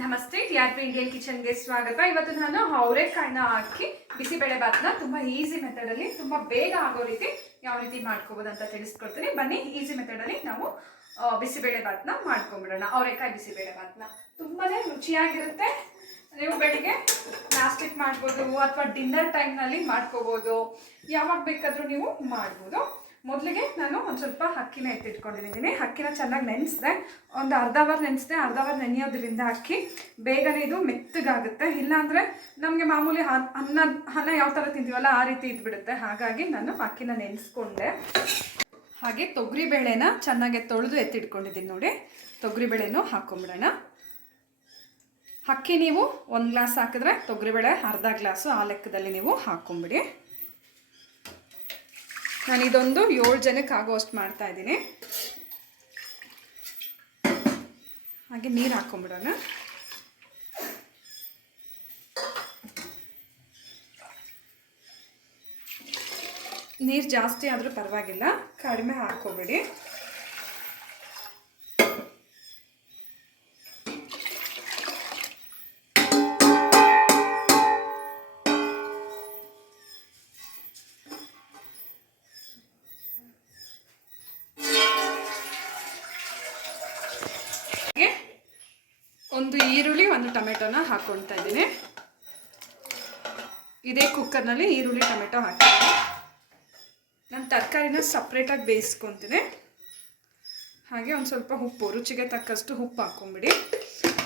ನಮಸ್ತೆ ಯಾರ್ ಇಂಡಿಯನ್ ಕಿಚನ್ಗೆ ಸ್ವಾಗತ. ಇವತ್ತು ನಾನು ಅವರೆಕಾಯಿನ ಹಾಕಿ ಬಿಸಿಬೇಳೆ ಭಾತ್ನ ತುಂಬಾ ಈಸಿ ಮೆಥಡ್ ಅಲ್ಲಿ, ತುಂಬಾ ಬೇಗ ಆಗೋ ರೀತಿ ಯಾವ ರೀತಿ ಮಾಡ್ಕೋಬೋದು ಅಂತ ತಿಳಿಸ್ಕೊಡ್ತೀನಿ. ಬನ್ನಿ ಈಸಿ ಮೆಥಡ್ ಅಲ್ಲಿ ನಾವು ಬಿಸಿಬೇಳೆ ಭಾತ್ನ ಮಾಡ್ಕೊಂಡ್ಬಿಡೋಣ ಅವರೆಕಾಯಿ ಬಿಸಿಬೇಳೆ ಭಾತ್ನ. ತುಂಬಾನೇ ರುಚಿಯಾಗಿರುತ್ತೆ. ನೀವು ಬೆಳಿಗ್ಗೆ ನಾಸ್ಟಿಕ್ ಮಾಡ್ಬೋದು, ಅಥವಾ ಡಿನ್ನರ್ ಟೈಮ್ನಲ್ಲಿ ಮಾಡ್ಕೋಬೋದು. ಯಾವಾಗ ಬೇಕಾದರೂ ನೀವು ಮಾಡ್ಬೋದು. ಮೊದಲಿಗೆ ನಾನು ಒಂದು ಸ್ವಲ್ಪ ಅಕ್ಕಿನ ಎತ್ತಿಟ್ಕೊಂಡಿದ್ದೀನಿ ಅಕ್ಕಿನ ಚೆನ್ನಾಗಿ ನೆನೆಸಿದೆ. ಒಂದು ಅರ್ಧ ಅವರ್ ನೆನೆಸಿದೆ. ಅರ್ಧ ಅವರ್ ನೆನೆಯೋದ್ರಿಂದ ಅಕ್ಕಿ ಬೇಗನೆ ಇದು ಮೆತ್ತಗಾಗುತ್ತೆ. ಇಲ್ಲಾಂದರೆ ನಮಗೆ ಮಾಮೂಲಿ ಅನ್- ಅನ್ನ ಅನ್ನ ಯಾವ ಥರ ತಿಂತೀವಲ್ಲ ಆ ರೀತಿ ಇದ್ಬಿಡುತ್ತೆ. ಹಾಗಾಗಿ ನಾನು ಅಕ್ಕಿನ ನೆನೆಸ್ಕೊಂಡೆ. ಹಾಗೆ ತೊಗರಿಬೇಳೆನ ಚೆನ್ನಾಗಿ ತೊಳೆದು ಎತ್ತಿಟ್ಕೊಂಡಿದ್ದೀನಿ ನೋಡಿ. ತೊಗರಿಬೇಳೆನೂ ಹಾಕೊಂಬಿಡೋಣ. ಅಕ್ಕಿ ನೀವು ಒಂದು ಗ್ಲಾಸ್ ಹಾಕಿದ್ರೆ ತೊಗರಿಬೇಳೆ ಅರ್ಧ ಗ್ಲಾಸು ಆ ಲೆಕ್ಕದಲ್ಲಿ ನೀವು ಹಾಕೊಂಬಿಡಿ. ನಾನು ಇದೊಂದು ಏಳು ಜನಕ್ಕೆ ಆಗೋಷ್ಟು ಮಾಡ್ತಾ ಇದ್ದೀನಿ. ಹಾಗೆ ನೀರು ಹಾಕೊಂಬಿಡೋಣ. ನೀರು ಜಾಸ್ತಿ ಆದರೂ ಪರವಾಗಿಲ್ಲ. ಕಡಿಮೆ ಹಾಕೋಬಿಡಿ ಒಂದು ಈರುಳ್ಳಿ ಒಂದು ಟೊಮೆಟೊನ ಹಾಕ್ಕೊಳ್ತಾ ಇದ್ದೀನಿ. ಇದೇ ಕುಕ್ಕರ್ನಲ್ಲಿ ಈರುಳ್ಳಿ, ಟೊಮೆಟೊ ಹಾಕಿ ನಾನು ತರಕಾರಿನ ಸಪ್ರೇಟಾಗಿ ಬೇಯಿಸ್ಕೊತೀನಿ. ಹಾಗೆ ಒಂದು ಸ್ವಲ್ಪ ಉಪ್ಪು, ರುಚಿಗೆ ತಕ್ಕಷ್ಟು ಉಪ್ಪು ಹಾಕ್ಕೊಂಬಿಡಿ.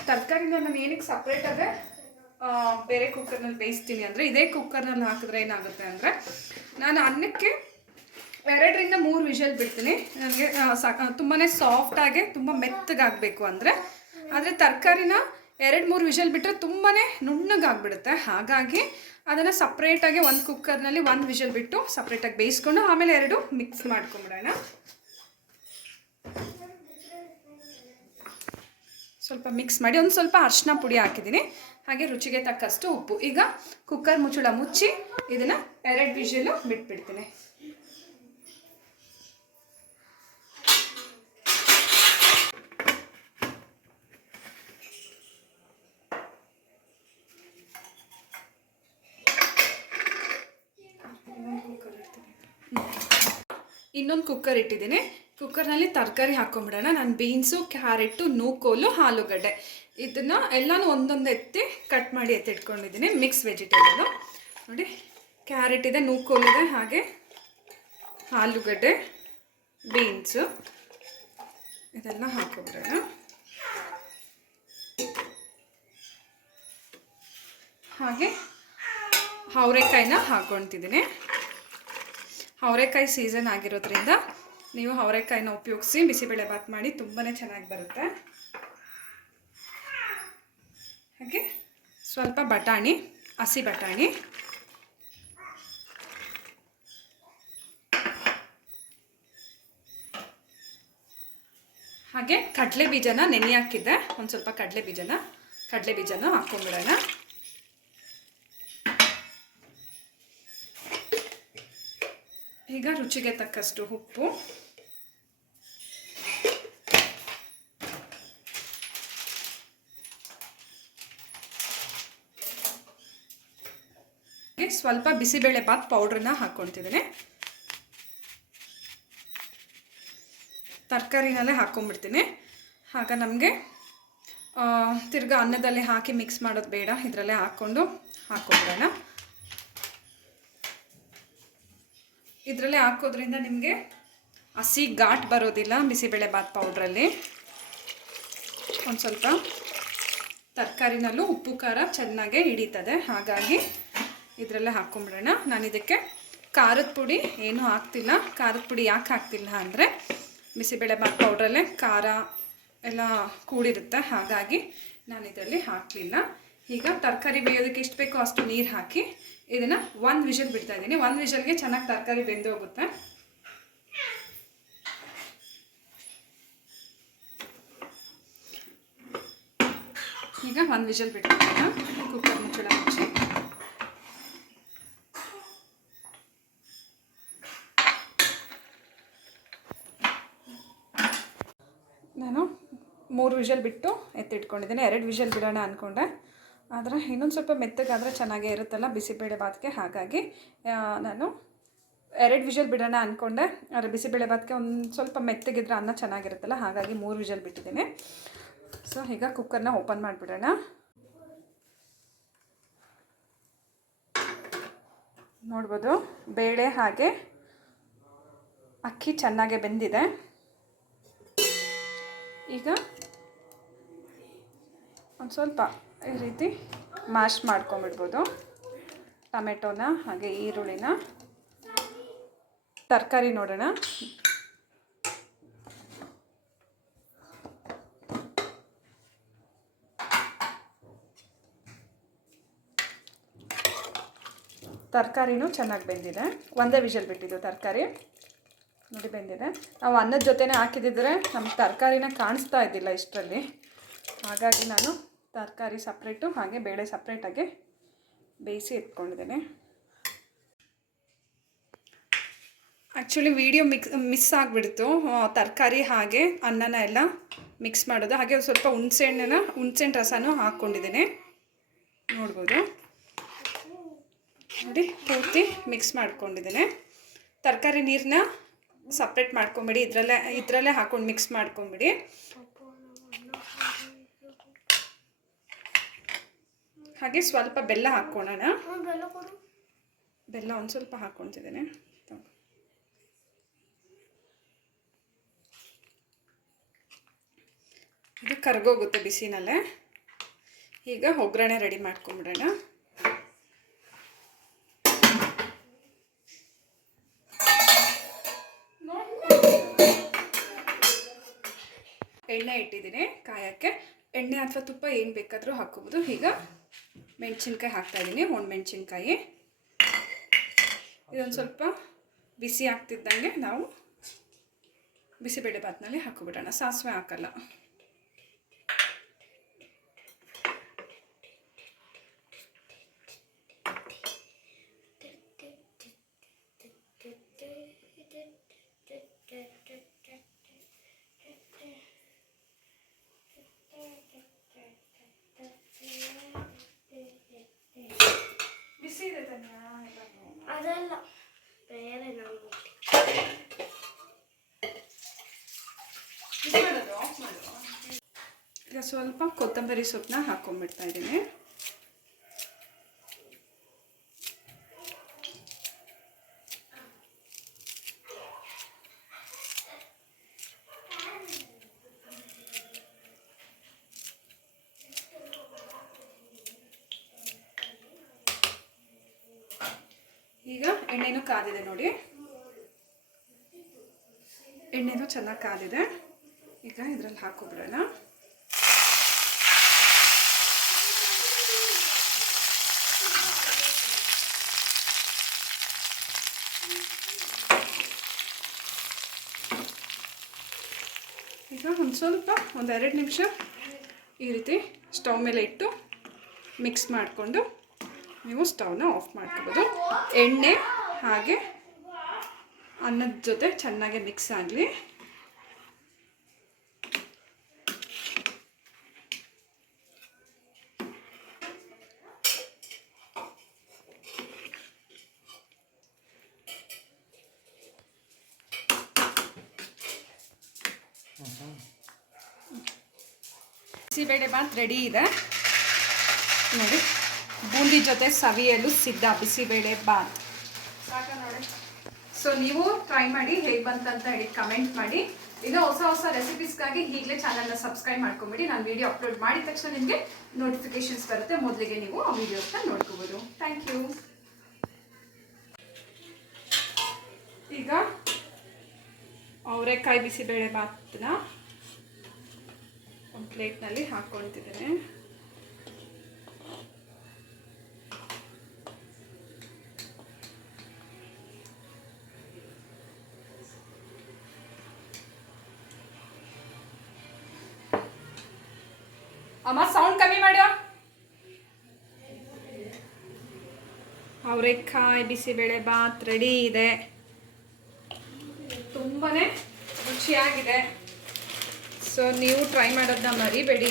ತರಕಾರಿನ ನಾನು ಏನಕ್ಕೆ ಸಪ್ರೇಟಾಗೆ ಬೇರೆ ಕುಕ್ಕರ್ನಲ್ಲಿ ಬೇಯಿಸ್ತೀನಿ ಅಂದರೆ, ಇದೇ ಕುಕ್ಕರ್ನಲ್ಲಿ ಹಾಕಿದ್ರೆ ಏನಾಗುತ್ತೆ ಅಂದರೆ, ನಾನು ಅನ್ನಕ್ಕೆ ಎರಡರಿಂದ ಮೂರು ವಿಷಲ್ ಬಿಡ್ತೀನಿ. ನನಗೆ ತುಂಬಾ ಸಾಫ್ಟಾಗೆ ತುಂಬ ಮೆತ್ತಗಾಗಬೇಕು ಅಂದರೆ ಆದರೆ ತರಕಾರಿನ ಎರಡು ಮೂರು ವಿಷಲ್ ಬಿಟ್ಟರೆ ತುಂಬಾ ನುಣ್ಣಗಾಗ್ಬಿಡುತ್ತೆ. ಹಾಗಾಗಿ ಅದನ್ನು ಸಪ್ರೇಟಾಗಿ ಒಂದು ಕುಕ್ಕರ್ನಲ್ಲಿ ಒಂದು ವಿಷಲ್ ಬಿಟ್ಟು ಸಪ್ರೇಟಾಗಿ ಬೇಯಿಸ್ಕೊಂಡು ಆಮೇಲೆ ಎರಡು ಮಿಕ್ಸ್ ಮಾಡ್ಕೊಂಬಿಡೋಣ. ಸ್ವಲ್ಪ ಮಿಕ್ಸ್ ಮಾಡಿ ಒಂದು ಸ್ವಲ್ಪ ಅರ್ಶಿನ ಪುಡಿ ಹಾಕಿದ್ದೀನಿ. ಹಾಗೆ ರುಚಿಗೆ ತಕ್ಕಷ್ಟು ಉಪ್ಪು. ಈಗ ಕುಕ್ಕರ್ ಮುಚ್ಚಳ ಮುಚ್ಚಿ ಇದನ್ನು ಎರಡು ವಿಷಲು ಬಿಟ್ಬಿಡ್ತೀನಿ. ಇನ್ನೊಂದು ಕುಕ್ಕರ್ ಇಟ್ಟಿದ್ದೀನಿ. ಕುಕ್ಕರ್ನಲ್ಲಿ ತರಕಾರಿ ಹಾಕೊಂಬಿಡೋಣ. ನಾನು ಬೀನ್ಸು ಕ್ಯಾರೆಟು ನೂಕೋಲು, ಆಲೂಗಡ್ಡೆ. ಇದನ್ನು ಎಲ್ಲನೂ ಒಂದೊಂದು ಎತ್ತಿ ಕಟ್ ಮಾಡಿ ಎತ್ತಿಟ್ಕೊಂಡಿದ್ದೀನಿ ಮಿಕ್ಸ್ ವೆಜಿಟೇಬಲು ನೋಡಿ ಕ್ಯಾರೆಟ್ ಇದೆ, ನೂಕೋಲು ಇದೆ, ಹಾಗೆ ಆಲೂಗಡ್ಡೆ ಬೀನ್ಸು ಇದೆಲ್ಲ ಹಾಕೊಂಬಿಡೋಣ. ಹಾಗೆ ಅವರೆಕಾಯಿನ ಹಾಕ್ಕೊಳ್ತಿದ್ದೀನಿ ಅವರೆಕಾಯಿ ಸೀಸನ್ ಆಗಿರೋದ್ರಿಂದ ನೀವು ಅವರೆಕಾಯಿನ ಉಪಯೋಗಿಸಿ ಬಿಸಿಬೇಳೆ ಬಾತ್ ಮಾಡಿ ತುಂಬಾ ಚೆನ್ನಾಗಿ ಬರುತ್ತೆ. ಹಾಗೆ ಸ್ವಲ್ಪ ಬಟಾಣಿ, ಹಸಿ ಬಟಾಣಿ. ಹಾಗೆ ಕಡಲೆ ಬೀಜನ ನೆನೆ ಹಾಕಿದ್ದೆ. ಒಂದು ಸ್ವಲ್ಪ ಕಡಲೆ ಬೀಜನ ಕಡಲೆ ಬೀಜನ ಹಾಕ್ಕೊಂಬಿಡೋಣ ಈಗ ರುಚಿಗೆ ತಕ್ಕಷ್ಟು ಉಪ್ಪು. ಸ್ವಲ್ಪ ಬಿಸಿಬೇಳೆ ಬಾತ್ ಪೌಡ್ರನ್ನ ಹಾಕ್ಕೊಳ್ತಿದ್ದೀನಿ. ತರಕಾರಿನಲ್ಲೇ ಹಾಕ್ಕೊಂಡ್ಬಿಡ್ತೀನಿ. ಆಗ ನಮಗೆ ತಿರ್ಗಾ ಅನ್ನದಲ್ಲಿ ಹಾಕಿ ಮಿಕ್ಸ್ ಮಾಡೋದು ಬೇಡ, ಇದರಲ್ಲೇ ಹಾಕ್ಕೊಂಡು ಹಾಕ್ಕೊಂಬಿಡೋಣ. ಇದರಲ್ಲೇ ಹಾಕೋದ್ರಿಂದ ನಿಮಗೆ ಹಸಿ ಘಾಟ್ ಬರೋದಿಲ್ಲ, ಬಿಸಿಬೇಳೆ ಬಾತ್ ಪೌಡ್ರಲ್ಲಿ ಒಂದು ಸ್ವಲ್ಪ ತರಕಾರಿನಲ್ಲೂ ಉಪ್ಪು, ಖಾರ ಚೆನ್ನಾಗೆ ಹಿಡಿತದೆ. ಹಾಗಾಗಿ ಇದರಲ್ಲೇ ಹಾಕೊಂಬಿಡೋಣ. ನಾನು ಇದಕ್ಕೆ ಖಾರದ ಪುಡಿ ಏನೂ ಹಾಕ್ತಿಲ್ಲ. ಖಾರದ ಪುಡಿ ಯಾಕೆ ಹಾಕ್ತಿಲ್ಲ ಅಂದರೆ ಬಿಸಿಬೇಳೆ ಬಾತ್ ಪೌಡ್ರಲ್ಲೇ ಖಾರ ಎಲ್ಲ ಕೂಡಿರುತ್ತೆ. ಹಾಗಾಗಿ ನಾನು ಇದರಲ್ಲಿ ಹಾಕಲಿಲ್ಲ. ಈಗ ತರಕಾರಿ ಬೇಯೋದಕ್ಕೆ ಎಷ್ಟು ಬೇಕೋ ಅಷ್ಟು ನೀರು ಹಾಕಿ ಇದನ್ನು ಒಂದು ವಿಷಲ್ ಬಿಡ್ತಾ ಇದ್ದೀನಿ. ಒಂದು ವಿಷಲ್ಗೆ ಚೆನ್ನಾಗಿ ತರಕಾರಿ ಬೆಂದು ಹೋಗುತ್ತೆ. ಈಗ ಒಂದು ವಿಷಲ್ ಬಿಟ್ಬಿಡೋಣ. ಕುಕ್ಕರ್ ಮುಚ್ಚಳ ಮುಚ್ಚಿ. ನಾನು ಮೂರು ವಿಷಲ್ ಬಿಟ್ಟು ಎತ್ತಿಟ್ಕೊಂಡಿದ್ದೀನಿ. ಎರಡು ವಿಷಲ್ ಬಿಡೋಣ ಅಂದ್ಕೊಂಡೆ ಆದರೆ ಇನ್ನೊಂದು ಸ್ವಲ್ಪ ಮೆತ್ತಗಾದರೆ ಚೆನ್ನಾಗೇ ಇರುತ್ತಲ್ಲ, ಬಿಸಿಬೇಳೆ ಬಾತ್ಗೆ. ಹಾಗಾಗಿ ನಾನು ಎರಡು ವಿಷಲ್ ಬಿಡೋಣ ಅಂದ್ಕೊಂಡೆ ಆದರೆ ಬಿಸಿಬೇಳೆ ಬಾತ್ಗೆ ಒಂದು ಸ್ವಲ್ಪ ಮೆತ್ತಗಿದ್ರೆ ಅನ್ನ ಚೆನ್ನಾಗಿರುತ್ತಲ್ಲ, ಹಾಗಾಗಿ ಮೂರು ವಿಜಲ್ ಬಿಟ್ಟಿದ್ದೀನಿ. ಸೊ ಈಗ ಕುಕ್ಕರ್ನ ಓಪನ್ ಮಾಡಿಬಿಡೋಣ. ನೋಡ್ಬೋದು, ಬೇಳೆ ಹಾಗೆ ಅಕ್ಕಿ ಚೆನ್ನಾಗೆ ಬೆಂದಿದೆ. ಈಗ ಒಂದು ಸ್ವಲ್ಪ ಈ ರೀತಿ ಮ್ಯಾಶ್ ಮಾಡ್ಕೊಂಬಿಡ್ಬೋದು. ಟೊಮೆಟೊನ, ಹಾಗೆ ಈರುಳ್ಳಿನ. ತರಕಾರಿ ನೋಡೋಣ. ತರಕಾರಿನೂ ಚೆನ್ನಾಗಿ ಬೆಂದಿದೆ. ಒಂದೇ ವಿಷಲ್ ಬಿಟ್ಟಿದ್ದು ತರಕಾರಿ. ನೋಡಿ ಬೆಂದಿದೆ. ನಾವು ಅನ್ನದ ಜೊತೆನೇ ಹಾಕಿದ್ದಿದ್ರೆ ನಮ್ಗೆ ತರಕಾರಿನ ಕಾಣಿಸ್ತಾ ಇದ್ದಿಲ್ಲ ಇಷ್ಟರಲ್ಲಿ. ಹಾಗಾಗಿ ನಾನು ತರಕಾರಿ ಸಪ್ರೇಟು ಹಾಗೆ ಬೇಳೆ ಸಪ್ರೇಟಾಗಿ ಬೇಯಿಸಿ ಎತ್ಕೊಂಡಿದ್ದೇನೆ ಆ್ಯಕ್ಚುಲಿ ವಿಡಿಯೋ ಮಿಕ್ಸ್ ಮಿಸ್ ಆಗಿಬಿಡ್ತು. ತರಕಾರಿ ಹಾಗೆ ಅನ್ನನ ಎಲ್ಲ ಮಿಕ್ಸ್ ಮಾಡೋದು. ಹಾಗೆ ಸ್ವಲ್ಪ ಹುಣಸೆಹಣ್ಣನ ಹುಣ್ಸೆಹಣ್ಣು ರಸನೂ ಹಾಕ್ಕೊಂಡಿದ್ದೀನಿ. ನೋಡ್ಬೋದು. ನೋಡಿ, ಪೂರ್ತಿ ಮಿಕ್ಸ್ ಮಾಡ್ಕೊಂಡಿದ್ದೇನೆ. ತರಕಾರಿ ನೀರನ್ನ ಸಪ್ರೇಟ್ ಮಾಡ್ಕೊಂಬಿಡಿ. ಇದರಲ್ಲೇ ಇದರಲ್ಲೇ ಹಾಕೊಂಡು ಮಿಕ್ಸ್ ಮಾಡ್ಕೊಂಬಿಡಿ. ಹಾಗೆ ಸ್ವಲ್ಪ ಬೆಲ್ಲ ಹಾಕ್ಕೊಳ್ಳೋಣ ಬೆಲ್ಲ ಒಂದು ಸ್ವಲ್ಪ ಹಾಕ್ಕೊತಿದ್ದೇನೆ ಇದು ಕರ್ಗೋಗುತ್ತೆ ಬಿಸಿನಲ್ಲೇ. ಈಗ ಒಗ್ಗರಣೆ ರೆಡಿ ಮಾಡ್ಕೊಂಬಿಡೋಣ. ಎಣ್ಣೆ ಇಟ್ಟಿದ್ದೀನಿ ಕಾಯಕ್ಕೆ. ಎಣ್ಣೆ ಅಥವಾ ತುಪ್ಪ ಏನು ಬೇಕಾದರೂ ಹಾಕೋಬೋದು ಈಗ ಮೆಣಸಿನ್ಕಾಯಿ ಹಾಕ್ತಾಯಿದ್ದೀನಿ ಒಣ ಮೆಣಸಿನ್ಕಾಯಿ. ಇದೊಂದು ಸ್ವಲ್ಪ ಬಿಸಿ ಆಗ್ತಿದ್ದಂಗೆ ನಾವು ಬಿಸಿಬೇಳೆ ಭಾತ್ನಲ್ಲಿ ಹಾಕೋಬಿಡೋಣ. ಸಾಸಿವೆ ಹಾಕಲ್ಲ ಬಿಸಿ ಇದೆ ತನ್ಯಾ ಎಲ್ಲನೂ. ಅದಲ್ಲ ಬೇರೆ ನಾವು ಇದು ಮಾಡೋದು ಆಫ್ ಮಾಡು ಈಗ ಸ್ವಲ್ಪ ಕೊತ್ತಂಬರಿ ಸೊಪ್ಪನ್ನ ಹಾಕೊಂಡ್ಬಿಡ್ತಾ ಇದ್ದೀನಿ. ಈಗ ಎಣ್ಣೆನೂ ಕಾದಿದೆ ನೋಡಿ. ಎಣ್ಣೆನೂ ಚೆನ್ನಾಗಿ ಕಾದಿದೆ. ಈಗ ಇದ್ರಲ್ಲಿ ಹಾಕೋಬಿಡೋಣ. ಈಗ ಒಂದು ಸ್ವಲ್ಪ, ಒಂದು ಎರಡು ನಿಮಿಷ ಈ ರೀತಿ ಸ್ಟವ್ ಮೇಲೆ ಇಟ್ಟು ಮಿಕ್ಸ್ ಮಾಡಿಕೊಂಡು ನೀವು ಸ್ಟವ್ನ ಆಫ್ ಮಾಡ್ಕೋಬೋದು. ಎಣ್ಣೆ ಹಾಗೆ ಅನ್ನದ ಜೊತೆ ಚೆನ್ನಾಗಿ ಮಿಕ್ಸ್ ಆಗಲಿ. ಬಿಸಿಬೇಳೆ ಬಾತ್ ರೆಡಿ ಇದೆ. ನೋಡಿ, ಬೂಂದಿ ಜೊತೆ ಸವಿಯಲು ಸಿದ್ಧ ಬಿಸಿಬೇಳೆ ಬಾತ್. ಸಾಕ ನೋಡಿ. ಸೊ ನೀವು ಟ್ರೈ ಮಾಡಿ ಹೇಗೆ ಬಂತಂತ ಹೇಳಿ ಕಮೆಂಟ್ ಮಾಡಿ. ಇನ್ನು ಹೊಸ ಹೊಸ ರೆಸಿಪೀಸ್ಗಾಗಿ ಈಗಲೇ ಚಾನಲ್ನ ಸಬ್ಸ್ಕ್ರೈಬ್ ಮಾಡ್ಕೊಂಬಿಡಿ. ನಾನು ವಿಡಿಯೋ ಅಪ್ಲೋಡ್ ಮಾಡಿದ ತಕ್ಷಣ ನಿಮಗೆ ನೋಟಿಫಿಕೇಶನ್ಸ್ ಬರುತ್ತೆ. ಮೊದಲಿಗೆ ನೀವು ಆ ವಿಡಿಯೋಸ್ನ ನೋಡ್ಕೋಬೋದು. ಥ್ಯಾಂಕ್ ಯು ಈಗ ಅವರೆಕಾಯಿ ಬಿಸಿಬೇಳೆ ಬಾತನ್ನ ಒಂದು ಪ್ಲೇಟ್ನಲ್ಲಿ ಹಾಕ್ಕೊಳ್ತಿದ್ದೇನೆ. ಅಮ್ಮ ಸೌಂಡ್ ಕಮ್ಮಿ ಮಾಡ್ಯೋ? ಅವರೆಕಾಯಿ ಬಿಸಿಬೇಳೆ ಬಾತ್ ರೆಡಿ ಇದೆ. ತುಂಬಾ ರುಚಿಯಾಗಿದೆ. ಸೊ ನೀವು ಟ್ರೈ ಮಾಡೋದನ್ನ ಮರಿಬೇಡಿ.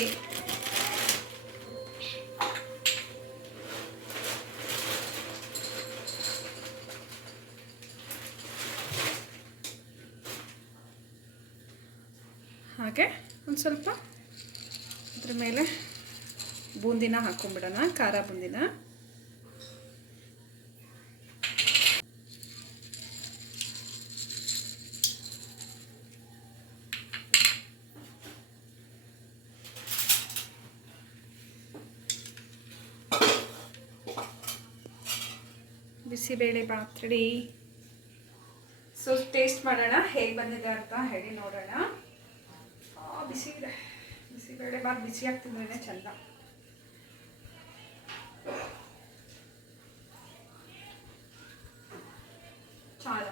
ಹಾಗೆ ಒಂದು ಸ್ವಲ್ಪ ಅದ್ರ ಮೇಲೆ ಬೂಂದಿನ ಹಾಕೊಂಡ್ಬಿಡೋಣ ಖಾರ ಬೂಂದಿನ. Bisibele bath ready so taste ಮಾಡೋಣ. ಹೇಗೆ ಬಂದಿದೆ ಅಂತ ಹೇಳಿ ನೋಡೋಣ. ಆ, ಬಿಸಿ ಇದೆ. ಬಿಸಿಬೇಳೆ ಬಾತ್ ಬಿಸಿ ಆಗ್ತಿದ್ರೆ ಚಂದ. ಚಾಲ